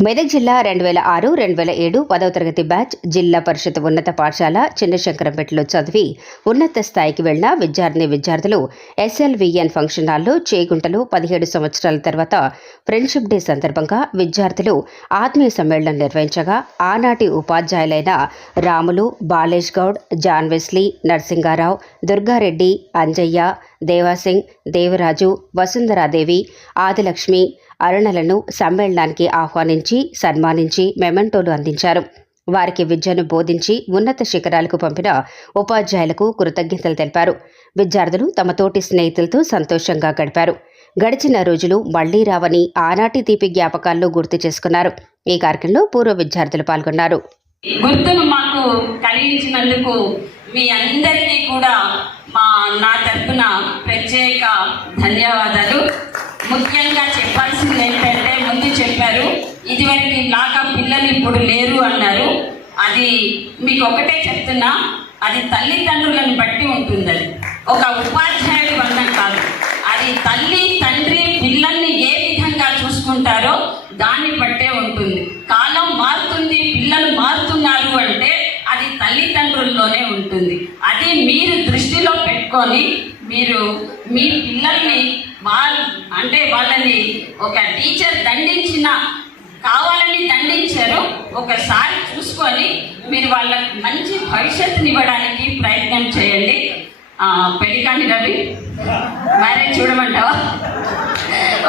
మెదక్ జిల్లా రెండు వేల ఆరు రెండు వేల ఏడు పదవ తరగతి బ్యాచ్ జిల్లా పరిషత్ ఉన్నత పాఠశాల చిన్నశంకరంపేటలో చదివి ఉన్నత స్థాయికి వెళ్ళిన విద్యార్థిని విద్యార్థులు ఎస్ఎల్విఎన్ ఫంక్షన్ హాల్లో చేగుంటలో పదిహేడు సంవత్సరాల తర్వాత ఫ్రెండ్షిప్ డే సందర్భంగా విద్యార్థులు ఆత్మీయ సమ్మేళనం నిర్వహించగా ఆనాటి ఉపాధ్యాయులైన రాములు బాలేష్ గౌడ్ జాన్ వెస్లీ నరసింగారావు దుర్గారెడ్డి అంజయ్య దేవాసింగ్ దేవరాజు వసుంధరాదేవి ఆదిలక్ష్మి అరుణలను సమ్మేళనానికి ఆహ్వానించి సన్మానించి మెమెంటోలు అందించారు. వారికి విద్యను బోధించి ఉన్నత శిఖరాలకు పంపిన ఉపాధ్యాయులకు కృతజ్ఞతలు తెలిపారు. విద్యార్థులు తమ తోటి స్నేహితులతో సంతోషంగా గడిపారు. గడిచిన రోజులు మళ్ళీ రావని ఆనాటి తీపి జ్ఞాపకాల్లో గుర్తు చేసుకున్నారు. ఈ కార్యక్రమంలో పూర్వ విద్యార్థులు పాల్గొన్నారు. గుర్తును మాకు కలిగించినందుకు మీ అందరికీ కూడా మా నా తరఫున ప్రత్యేక ధన్యవాదాలు. ముఖ్యంగా చెప్పాల్సింది ఏంటంటే ముందు చెప్పారు ఇదివరకు లాగా పిల్లలు ఇప్పుడు లేరు అన్నారు. అది మీకు ఒకటే చెప్తున్నా అది తల్లిదండ్రులను బట్టి ఉంటుంది అది ఒక ఉపాధ్యాయుడి వల్ల కాదు. అది తల్లి తండ్రి పిల్లల్ని ఏ విధంగా చూసుకుంటారో దాన్ని బట్టే ఉంటుంది. కాలం మారుతుంది పిల్లలు మారుతున్నారు అంటే అది తల్లిదండ్రుల్లోనే ఉంటుంది. అది మీరు దృష్టిలో పెట్టుకొని మీరు మీ పిల్లల్ని వాళ్ళ అంటే వాళ్ళని ఒక టీచర్ దండించిన కావాలని దండించారు ఒకసారి చూసుకొని మీరు వాళ్ళకి మంచి భవిష్యత్తుని ఇవ్వడానికి ప్రయత్నం చేయండి. పెళ్ళికాని రవి మ్యారేజ్ చూడమంటావా?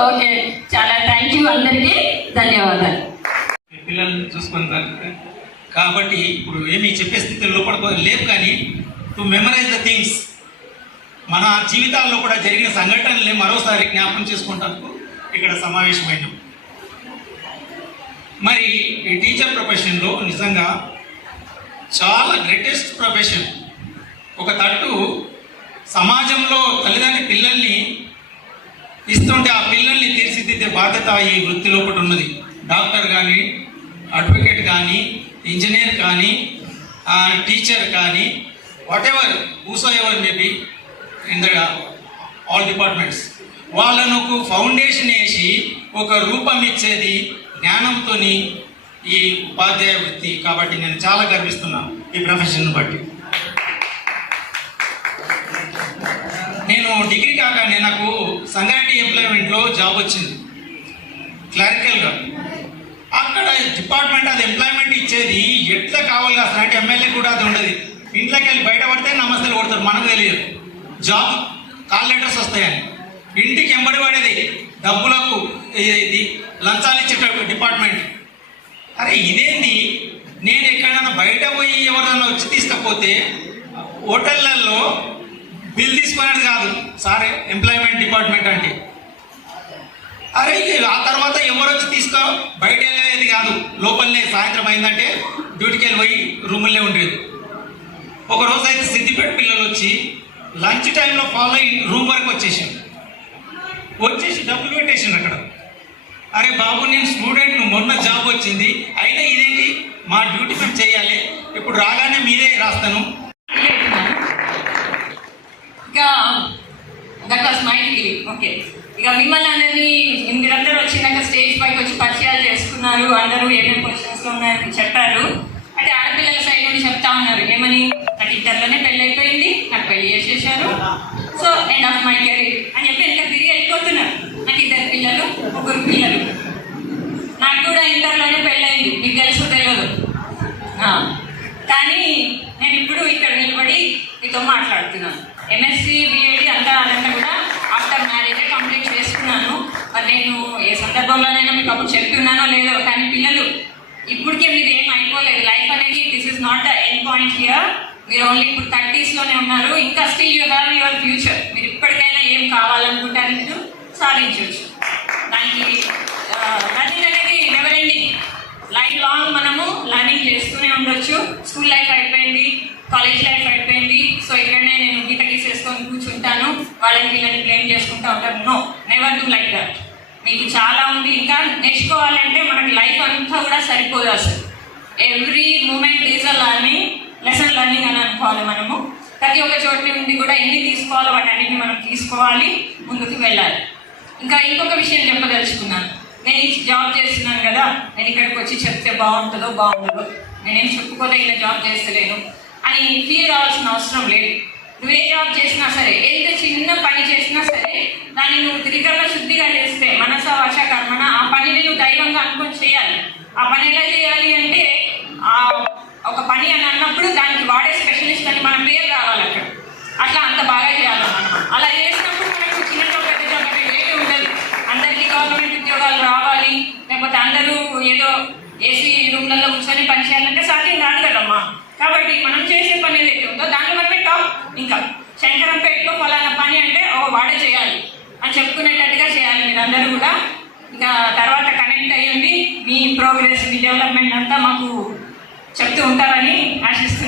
ఓకే చాలా థ్యాంక్ యూ అందరికీ ధన్యవాదాలు. మీ పిల్లల్ని చూసుకుంటారు కాబట్టి ఇప్పుడు ఏమి చెప్పే స్థితిలో లోపడుకో లేవు కానీ టు మెమరైజ్ ద థింగ్స్. మన జీవితాల్లో కూడా జరిగిన సంఘటనలే మరోసారి జ్ఞాపకం చేసుకుంటాను ఇక్కడ సమావేశమైనాం మరి ఈ టీచర్ ప్రొఫెషన్లో నిజంగా చాలా గ్రేటెస్ట్ ప్రొఫెషన్ ఒక తట్టు సమాజంలో తల్లిదండ్రి పిల్లల్ని ఇస్తుంటే ఆ పిల్లల్ని తీర్చిదిద్దే బాధ్యత ఈ వృత్తిలో ఒకటి ఉన్నది. డాక్టర్ కానీ అడ్వకేట్ కానీ ఇంజనీర్ కానీ టీచర్ కానీ whatever whosoever maybe in the all departments వాళ్ళను ఒక ఫౌండేషన్ వేసి ఒక రూపం ఇచ్చేది జ్ఞానంతో ఈ ఉపాధ్యాయ వృత్తి. కాబట్టి నేను చాలా గర్విస్తున్నాను ఈ ప్రొఫెషన్ బట్టి. నేను డిగ్రీ కాగానే నాకు సంగారెడ్డి ఎంప్లాయ్మెంట్లో జాబ్ వచ్చింది. క్లరికల్గా అక్కడ డిపార్ట్మెంట్ అది ఎంప్లాయ్మెంట్ ఇచ్చేది ఎట్లా కావాలి అసలు అంటే ఎమ్మెల్యే కూడా అది ఉండదు. ఇంట్లోకి వెళ్ళి బయట పడితే కొడతారు మనకు తెలియదు. జాబ్ కాల్ లెటర్స్ వస్తాయని. ఇంటికి ఎంబడి పడేది డబ్బులకు ఇది- లంచాలు ఇచ్చే డిపార్ట్మెంట్. అరే ఇదేంది? నేను ఎక్కడైనా బయట పోయి ఎవరైనా వచ్చి తీసుకపోతే హోటళ్ళల్లో బిల్ తీసుకునేది కాదు. సార్ ఎంప్లాయ్మెంట్ డిపార్ట్మెంట్ అంటే. అరే ఇక ఆ తర్వాత ఎవరు వచ్చి తీసుకో? బయట వెళ్ళేది కాదు. లోపలనే సాయంత్రం అయిందంటే డ్యూటీకి వెళ్ళి పోయి రూముల్లో ఉండేది. ఒక రోజు అయితే సిద్దిపేట పిల్లలు వచ్చి లంచ్ టైంలో ఫాలో అయ్యి రూమ్ వరకు వచ్చేసాను వచ్చేసి డబ్బులు పెట్టేసాను అక్కడ. అరే బాబు నేను స్టూడెంట్ మొన్న జాబ్ వచ్చింది. అయినా ఇదేంటి? మా డ్యూటీ మేము చేయాలి. ఇప్పుడు రాగానే మీరే రాస్తాను. ఇంకా that was my feeling okay ఇక మిమ్మల్ని అందరినీ మీరందరూ వచ్చినాక స్టేజ్ పైకి వచ్చి పరిచయాలు చేసుకున్నారు. అందరూ ఏమేమి క్వశ్చన్స్ ఉన్నాయని చెప్పారు. అంటే ఆడపిల్లల సైడ్ నుండి చెప్తా ఉన్నారు. ఏమని? అంటే ఇద్దరులోనే పెళ్ళి అయిపోయింది నాకు పెళ్ళి చేసేసారు so end of my career అని చెప్పి ఎంత తిరిగి వెళ్ళిపోతున్నారు. నాకు ఇద్దరు పిల్లలు ముగ్గురు పిల్లలు. నాకు కూడా ఇంటర్లోనే పెళ్ళయింది. మీకు తెలుసు తెలియదు. కానీ నేను ఇప్పుడు ఇక్కడ నిలబడి మీతో మాట్లాడుతున్నాను. ఎంఎస్సి బిఎడి అంతా అనంత కూడా ఆఫ్టర్ మ్యారేజ్ కంప్లీట్ చేసుకున్నాను. మరి నేను ఏ సందర్భంలోనైనా మీకు అప్పుడు చెప్తున్నానో లేదో కానీ పిల్లలు ఇప్పటికే మీరు ఏం అయిపోలేదు. లైఫ్ అనేది this is not the end point here మీరు ఓన్లీ ఇప్పుడు థర్టీస్లోనే ఉన్నారు. ఇంకా still you have your future మీరు ఇప్పటికైనా ఏం కావాలనుకుంటారు మీరు సాధించవచ్చు దానికి నథింగ్ అనేది నెవర్ ఎండింగ్ లైఫ్ లాంగ్ మనము లర్నింగ్ చేస్తూనే ఉండొచ్చు. స్కూల్ లైఫ్ అయిపోయింది కాలేజ్ లైఫ్ అయిపోయింది. సో ఇక్కడనే నేను గీత గీసేసుకొని కూర్చుంటాను. వాళ్ళని వీళ్ళని బ్లేమ్ చేసుకుంటా ఉంటాను no never do like that మీకు చాలా ఉంది. ఇంకా నేర్చుకోవాలంటే మనకి లైఫ్ అంతా కూడా సరిపోదు అసలు. Every moment is a learning lesson అనుకోవాలి మనము. ప్రతి ఒక్క చోట నుండి కూడా ఎన్ని తీసుకోవాలో వాటన్నిటిని మనం తీసుకోవాలి ముందుకు వెళ్ళాలి. ఇంకా ఇంకొక విషయం చెప్పదలుచుకున్నాను. నేను ఈ జాబ్ చేస్తున్నాను కదా నేను ఇక్కడికి వచ్చి చెప్తే బాగుంటుందో బాగుండదు నేనేం చెప్పుకోదగిన జాబ్ చేస్తలేను అని ఫీల్ కావాల్సిన అవసరం లేదు. నువ్వు ఏ జాబ్ చేసినా సరే ఎంత చిన్న పని చేసినా సరే దాన్ని నువ్వు త్రికరణ శుద్ధిగా చేస్తే మనస వశ కర్మన ఆ పనిని నువ్వు దైవంగా అనుకొని చేయాలి. ఆ పని ఎలా చేయాలి అంటే ఆ ఒక పని అని అన్నప్పుడు దానికి వాడే స్పెషలిస్ట్ అని మన పేరు రావాలి అక్కడ. అట్లా అంత బాగా చేయాలన్నమాట అలా చేసినప్పుడు మనకు చిన్న పెద్ద జాబ్ ఏమి ఉండదు. అందరికీ గవర్నమెంట్ ఉద్యోగాలు రావాలి. లేకపోతే అందరూ ఏదో ఏసీ రూమ్లలో కూర్చొని పని చేయాలంటే సాధ్యం కాదు కదమ్మా. కాబట్టి మనం చేసే పని ఏదైతే ఉందో దాన్ని మనమే టాప్. ఇంకా శంకరంపేటలో ఫలానా పని అంటే ఓ వాడే చేయాలి. అని చెప్పుకునేటట్టుగా చేయాలి మీరందరూ కూడా. ఇంకా తర్వాత కనెక్ట్ అయ్యండి మీ ప్రోగ్రెస్ మీ డెవలప్మెంట్ అంతా మాకు చెప్తూ ఉంటారని ఆశిస్తున్నాను.